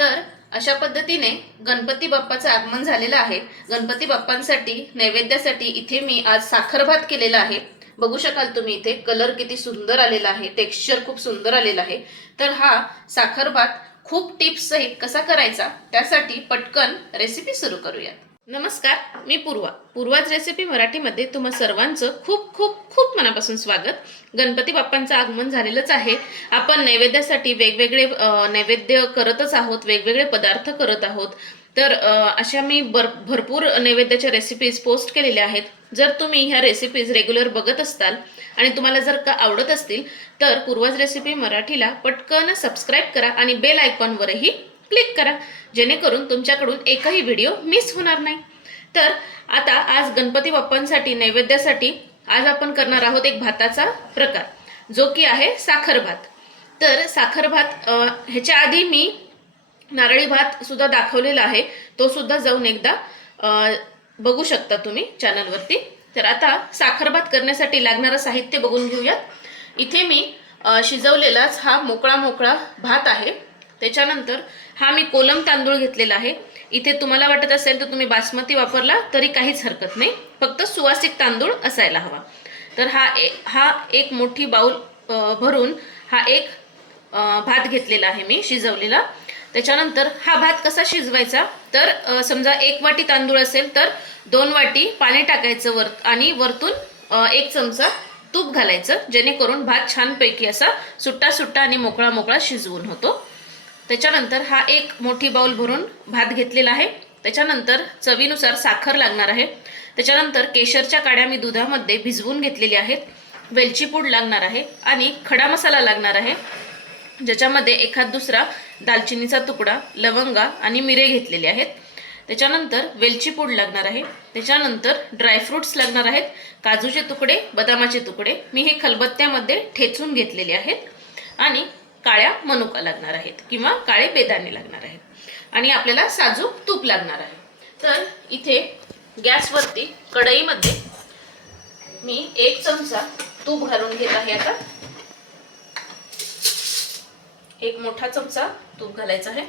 तर अशा पद्धतीने गणपती बाप्पाचं आगमन झालेलं आहे. गणपती बाप्पांसाठी नैवेद्यासाठी इथे मी आज साखर भात केलेला आहे. बघू शकाल तुम्ही इथे कलर किती सुंदर आलेला आहे. टेक्स्चर खूप सुंदर आलेला आहे. तर हा साखर भात खूप टिप्स सहित कसा करायचा त्यासाठी पटकन रेसिपी सुरू करूयात. नमस्कार मी पूर्वा. पूर्वाज रेसिपी मराठीमध्ये तुम्हा सर्वांचं खूप खूप खूप मनापासून स्वागत. गणपती बाप्पांचं आगमन झालेलंच आहे. आपण नैवेद्यासाठी वेगवेगळे नैवेद्य करतच आहोत वेगवेगळे पदार्थ करत आहोत. तर अशा मी भर भरपूर नैवेद्याच्या रेसिपीज पोस्ट केलेल्या आहेत. जर तुम्ही ह्या रेसिपीज रेग्युलर बघत असताल आणि तुम्हाला जर का आवडत असतील तर पूर्वज रेसिपी मराठीला पटकन सबस्क्राईब करा आणि बेल आयकॉनवरही क्लिक करा जेणेकरून तुमच्याकडून एकही व्हिडिओ मिस होणार नाही. तर आता आज गणपती बाप्पांसाठी नैवेद्यासाठी आज आपण करणार आहोत एक भाताचा प्रकार जो की आहे साखर भात. तर साखर भात ह्याच्या आधी मी नारळी भात सुद्धा दाखवलेला आहे तो सुद्धा जाऊन एकदा बघू शकता तुम्ही चॅनलवरती. तर आता साखर भात करण्यासाठी लागणारं साहित्य बघून घेऊयात. इथे मी शिजवलेलाच हा मोकळा मोकळा भात आहे. त्याच्यानंतर हा मी कोलम तांदूळ घेतलेला आहे. इथे तुम्हाला वाटत असेल तर तुम्ही बासमती वापरला तरी काहीच हरकत नाही. फक्त सुवासिक तांदूळ असायला हवा. तर हा ए हा एक मोठी बाऊल भरून हा एक भात घेतलेला आहे मी शिजवलेला. त्याच्यानंतर हा भात कसा शिजवायचा? तर समजा एक वाटी तांदूळ असेल तर दोन वाटी पाणी टाकायचं वर आणि वरतून एक चमचा तूप घालायचं जेणेकरून भात छानपैकी असा सुट्टा सुट्टा आणि मोकळा मोकळा शिजवून होतो. त्याच्यानंतर हा एक मोठी बाउल भरून भात घेतलेला आहे. त्याच्यानंतर चवीनुसार साखर लागणार आहे. त्याच्यानंतर केशरच्या काड्या मी दुधामध्ये भिजवून घेतलेल्या आहेत. वेलची पूड लागणार आहे आणि खडा मसाला लागणार आहे. ज्याच्यामध्ये एखाद दुसरा दालचिनीचा तुकडा लवंगा आणि मिरे घेतलेले आहेत. त्याच्यानंतर वेलची पूड लागणार आहे. त्याच्यानंतर ड्रायफ्रुट्स लागणार आहेत. काजूचे तुकडे बदामाचे तुकडे मी हे खलबत्त्यामध्ये ठेचून घेतलेले आहेत. आणि काळ्या मनुका लागणार आहेत किंवा काळे बेदाणे लागणार आहेत. आणि आपल्याला साजूक तूप लागणार आहे. तर इथे गॅसवरती कढईमध्ये मी एक चमचा तूप घालून घेत आहे आता. एक मोठा चमचा तूप घालायचा आहे.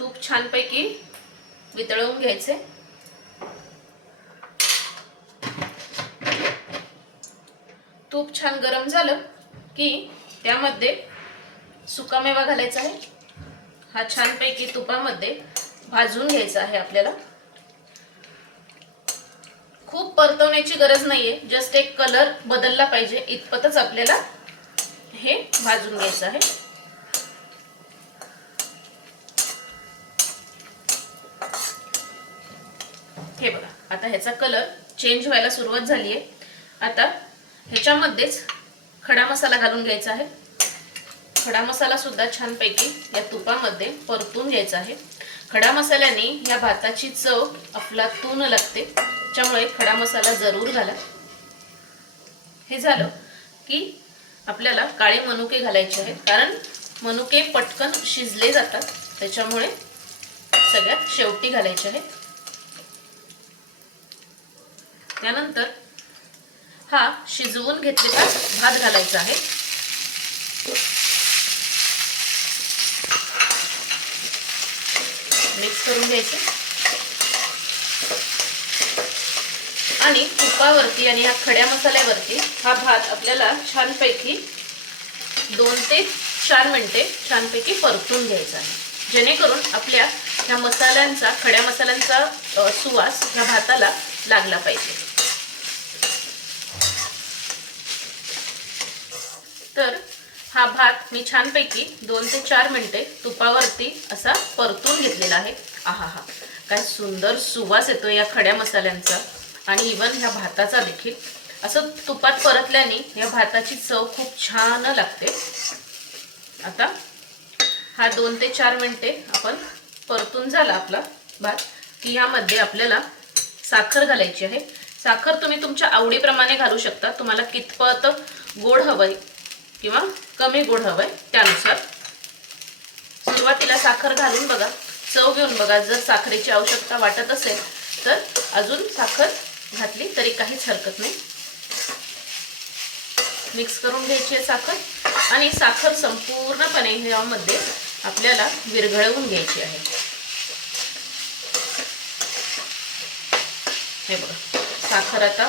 तूप छानपैकी वितळवून घ्यायचे. तूप छान गरम झालं की त्यामध्ये सुकामेवा घालायचा आहे. हा छानपैकी तुपामध्ये भाजून घ्यायचा आहे आपल्याला. खूप परतवण्याची गरज नाहीये जस्ट एक कलर बदलला पाहिजे इतपतच आपल्याला हे भाजून घ्यायचं आहे. हे बघा आता ह्याचा कलर चेंज व्हायला सुरुवात झाली आहे आता ह्याच्यामध्येच खडा मसाला घालून घ्यायचा आहे. खडा मसाला सुद्धा छानपैकी या तुपामध्ये परतून घ्यायचा आहे. खडा मसाल्याने या भाताची चव अफलातून लागते. त्यामुळे खडा मसाला जरूर घाला. हे झालं की आपल्याला काळे मनुके घालायचे आहेत. कारण मनुके पटकन शिजले जातात. त्याच्यामुळे सगळ्यात शेवटी घालायचे आहेत. त्यानंतर हा शिजवून घेतलेला भात घालायचा आहे. मिक्स करून घ्यायचे. आणि तुपावरती आणि या खड्या मसाल्यावरती हा भात आपल्याला छानपैकी दोन ते चार मिनटे छानपैकी परतून घ्यायचा आहे. जेणेकरून आपल्या ह्या मसाल्यांचा खड्या मसाल्यांचा सुवास ह्या भाताला लागला पाहिजे तर हा भात मी छानपैकी दोन ते चार मिनिटे तुपावरती असा परतून घेतलेला आहे. आहा हा. काय सुंदर सुवास येतो या खड्या मसाल्यांचा. आणि इवन ह्या भाताचा देखील. असं तुपात परतल्याने या भाताची चव खूप छान लागते. आता हा दोन ते चार मिनिटे आपण परतून झाला आपला भात की यामध्ये आपल्याला साखर घालायची आहे. साखर तुम्ही तुमच्या आवडीप्रमाणे घालू शकता. तुम्हाला कितपत गोड हवंय किंवा कमी गोड आहे त्यानुसार. सुरुवातीला साखर घालून बघा. चव घेऊन बघा. जर साखरेची आवश्यकता वाटत असेल तर अजून साखर घातली तरी काहीच हरकत नाही. मिक्स करून घ्यायची आहे साखर. आणि साखर संपूर्णपणे ह्यामध्ये आपल्याला विरघळवून घ्यायची आहे. हे बघा. साखर आता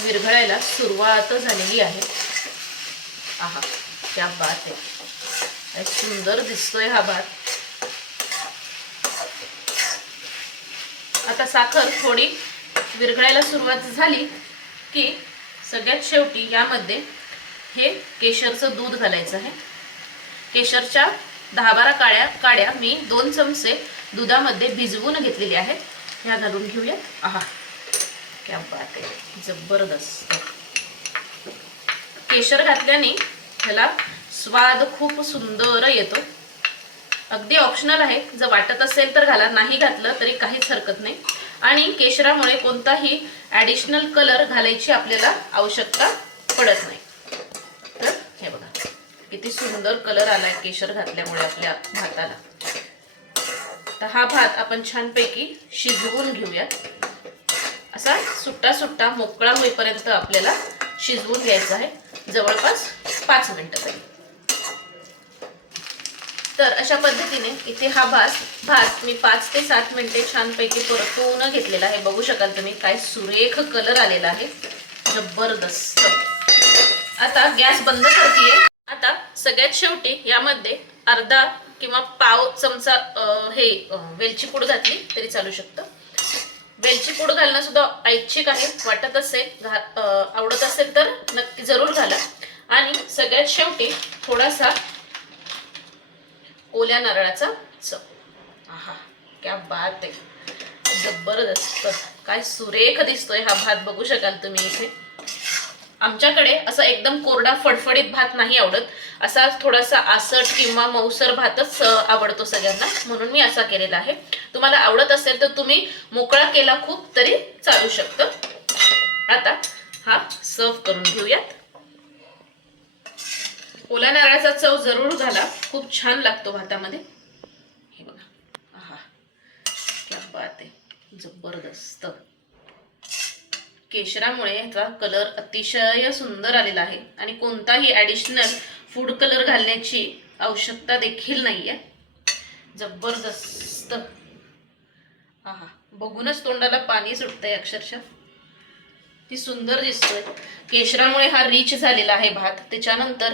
विरघळायला सुरुवात झालेली आहे. आहा क्या बात आहे काय सुंदर दिसतोय हा भात. आता साखर थोडी विरघळायला सुरुवात झाली की सगळ्यात शेवटी यामध्ये हे केशरचं दूध घालायचं आहे. केशरच्या दहा बारा काळ्या काड्या मी दोन चमचे दुधामध्ये भिजवून घेतलेले आहेत. ह्या घालून घेऊया आहा क्या बात आहे जबरदस्त. केशर घातल्याने ह्याला स्वाद खूप सुंदर येतो. अगदी ऑप्शनल आहे. जर वाटत असेल तर घाला नाही घातलं तरी काहीच हरकत नाही. आणि केशरामुळे कोणताही ॲडिशनल कलर घालायची आपल्याला आवश्यकता पडत नाही. तर हे बघा किती सुंदर कलर आलाय केशर घातल्यामुळे आपल्या भाताला. तर हा भात आपण छानपैकी शिजवून घेऊया असा सुट्टा सुट्टा मोकळा होईपर्यंत आपल्याला शिजवून घ्यायचा आहे. जवळपास पाच मिनिटं तरी तर अशा पद्धतीने इथे हा भात भात मी पाच ते सात मिनिटे छानपैकी परतवून घेतलेला आहे. बघू शकाल तुम्ही काय सुरेख कलर आलेला आहे. जबरदस्त. आता गॅस बंद करतेय. आता सगळ्यात शेवटी यामध्ये अर्धा किंवा पाव चमचा हे वेलची पूड घातली तरी चालू शकतं. वेलची पूड घालणं सुद्धा ऐच्छिक आहे वाटत असेल आवडत असेल तर नक्की जरूर घाला. आणि सगळ्यात शेवटी थोडासा ओल्या नारळाचा चव. आहा क्या बात आहे. जबरदस्त. काय सुरेख दिसतोय हा भात बघू शकाल तुम्ही इथे. आमच्याकडे असा एकदम कोरडा फडफडीत भात नाही आवडत. असा थोडासा आसट किंवा मऊसर भातच आवडतो सगळ्यांना. म्हणून मी असा केलेला आहे. तुम्हाला आवडत असेल तर तुम्ही मोकळा केला खूप तरी चालू शकतं. आता हा सर्व करून घेऊयात. ओला नारळाचा चव जरूर घाला. खूप छान लागतो भातामध्ये. हे बघा. आहा. क्या बात आहे. जबरदस्त. केशरामुळे ह्याचा कलर अतिशय सुंदर आलेला आहे. आणि कोणताही ॲडिशनल फूड कलर घालण्याची आवश्यकता देखील नाही आहे जबरदस्त. हा बघूनच तोंडाला पाणी सुटतंय अक्षरशः. ती सुंदर दिसतोय. केशरामुळे हा रिच झालेला आहे भात. त्याच्यानंतर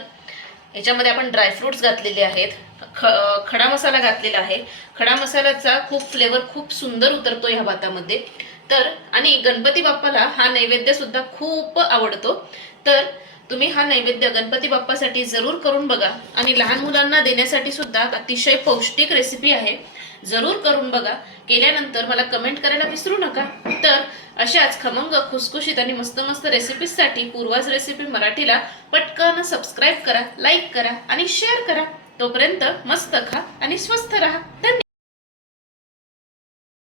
याच्यामध्ये आपण ड्रायफ्रुट्स घातलेले आहेत. ख खडा मसाला घातलेला आहे. खडा मसाल्याचा खूप फ्लेवर खूप सुंदर उतरतो ह्या भातामध्ये. तर आणि गणपती बाप्पाला हा नैवेद्य सुद्धा खूप आवडतो. तर तुम्ही हा नैवेद्य गणपती बाप्पासाठी जरूर करून बघा. आणि लहान मुलांना देण्यासाठी सुद्धा अतिशय पौष्टिक रेसिपी आहे. जरूर करून बघा. केल्यानंतर मला कमेंट करायला विसरू नका. तर अशाच खमंग खुसखुशीत आणि मस्त मस्त रेसिपीजसाठी पूर्वाज रेसिपी मराठीला पटकन सबस्क्राईब करा लाईक करा आणि शेअर करा. तोपर्यंत मस्त खा आणि स्वस्थ राहा. धन्यवाद.